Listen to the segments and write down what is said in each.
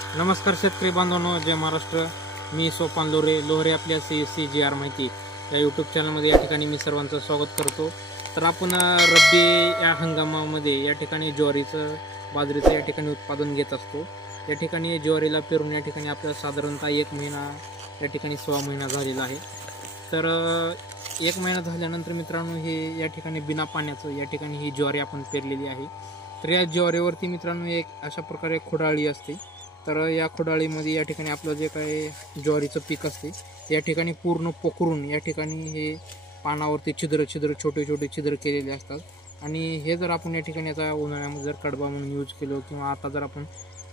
नमस्कार शेतकरी बांधवांनो, जय महाराष्ट्र। मी सोपान लोहरे आपल्या CGR माहिती या यूट्यूब चॅनलमध्ये या ठिकाणी मी सर्वांचं स्वागत करतो। तर आपण रब्बी या हंगामामध्ये या ठिकाणी ज्वारीचं बाजरीचं या ठिकाणी उत्पादन घेत असतो। या ठिकाणी ज्वारीला पेरून या ठिकाणी आपल्याला साधारणतः 1 महिना या ठिकाणी 6 महिना झालेला आहे। तर 1 महिना झाल्यानंतर मित्रांनो हे या ठिकाणी बिना पाण्याचं या ठिकाणी ही ज्वारी आपण पेरलेली आहे। तर या ज्वारीवरती मित्रांनो एक अशा प्रकारे खोडाळी असते। तर या खोडाळीमध्ये या ठिकाणी आपलं जे काही ज्वारीचं पीक असते या ठिकाणी पूर्ण पोखरून या ठिकाणी हे पानावरती छिद्र छोटे छिद्र केलेले असतात। आणि हे जर आपण या ठिकाणी आता उन्हाळ्यामध्ये जर कडबा म्हणून यूज केलो किंवा आता जर आपण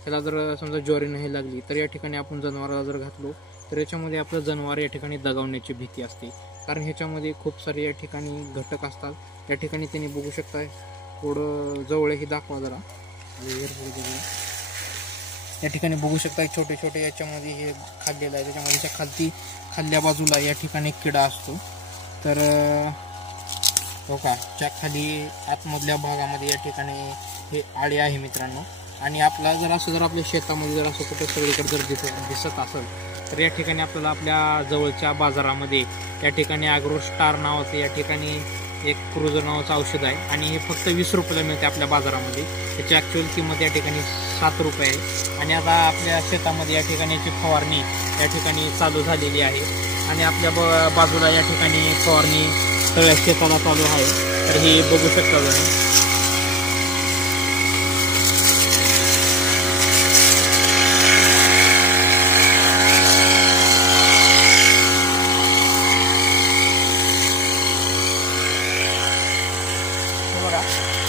त्याला जर समजा ज्वारी नाही लागली तर या ठिकाणी आपण जनावराला जर घातलो तर याच्यामध्ये आपलं जनावर या ठिकाणी दगावण्याची भीती असते। कारण ह्याच्यामध्ये खूप सारे या ठिकाणी घटक असतात। या ठिकाणी त्यांनी बघू शकताय, थोडं जवळही दाखवा जरा, या ठिकाणी बघू शकता छोटे याच्यामध्ये हे खाल्लेलं आहे। त्याच्यामध्ये खाल्ल्या बाजूला या ठिकाणी किडा असतो। तर हो का, त्या खाली आतमधल्या भागामध्ये या ठिकाणी हे आळे आहे मित्रांनो। आणि आपला जर आपल्या शेतामध्ये जर असं कुठे सगळीकडे जर दिसत असेल तर या ठिकाणी आपल्याला आपल्या जवळच्या बाजारामध्ये या ठिकाणी ॲग्रो स्टार नावाचं या ठिकाणी एक क्रुझर नावाचं औषध आहे आणि हे फक्त 20 रुपयाला मिळते आपल्या बाजारामध्ये। त्याची ॲक्च्युअल किंमत या ठिकाणी 7 रुपये आहे। आणि आता आपल्या शेतामध्ये या ठिकाणी याची फवारणी या ठिकाणी चालू झालेली आहे आणि आपल्या बाजूला या ठिकाणी फवारणी सगळ्या शेताला चालू आहे। तर हे बघू शकता तुम्ही,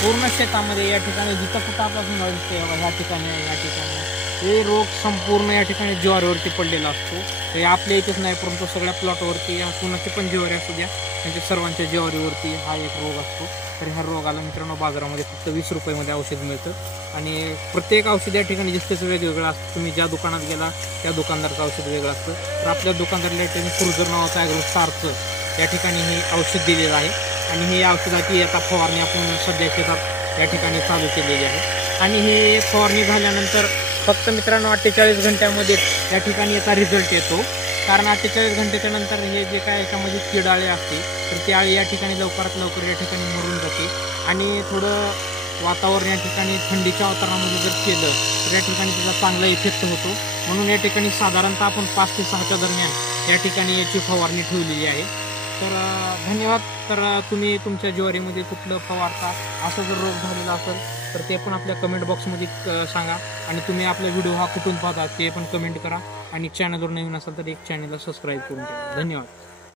पूर्ण शेतामध्ये या ठिकाणी जिथं कुठं आपल्याला दिसते ह्या ठिकाणी हे रोग संपूर्ण या ठिकाणी ज्वारीवरती पडलेला असतो। हे आपल्या इथेच नाही परंतु सगळ्या प्लॉटवरती कुणाची पण ज्वारी असू द्या त्यांच्या सर्वांच्या ज्वारीवरती हा एक रोग असतो। तर ह्या रोगाला मित्रांनो बाजारामध्ये फक्त 20 रुपयामध्ये औषध मिळतं आणि प्रत्येक औषध या ठिकाणी दिसतेच वेगवेगळं असतं। तुम्ही ज्या दुकानात गेला त्या दुकानदाराचं औषध वेगळं असतं। तर आपल्या दुकानदाराला या ठिकाणी क्रुझर नावाचं ॲग्रो स्टारचं या ठिकाणी हे औषध दिलेलं आहे आणि ही औषधाची आता फवारणी आपण सध्या शेतात या ठिकाणी चालू केलेली आहे। आणि ही फवारणी झाल्यानंतर फक्त मित्रांनो 48 घंट्यामध्ये या ठिकाणी याचा रिझल्ट येतो। कारण 48 घंट्याच्या नंतर हे जे काय याच्यामध्ये कीड आळी असते तर ती आळी या ठिकाणी लवकरात लवकर या ठिकाणी मरून जाते। आणि थोडं वातावरण या ठिकाणी थंडीच्या वातावरणामध्ये जर केलं तर या ठिकाणी त्याचा चांगला इफेक्ट होतो। म्हणून या ठिकाणी साधारणतः आपण 5 ते 6च्या दरम्यान या ठिकाणी याची फवारणी ठेवलेली आहे। तर धन्यवाद। तर तुम्ही तुमच्या ज्वारीमध्ये कुठलं फवारता, असं जर रोग झालेला असेल तर ते पण आपल्या कमेंट बॉक्समध्ये सांगा। आणि तुम्ही आपला व्हिडिओ हा कुठून पाहता ते पण कमेंट करा। आणि चॅनलवर नवीन असाल तर एक चॅनलला सबस्क्राईब करून ठेवा। धन्यवाद।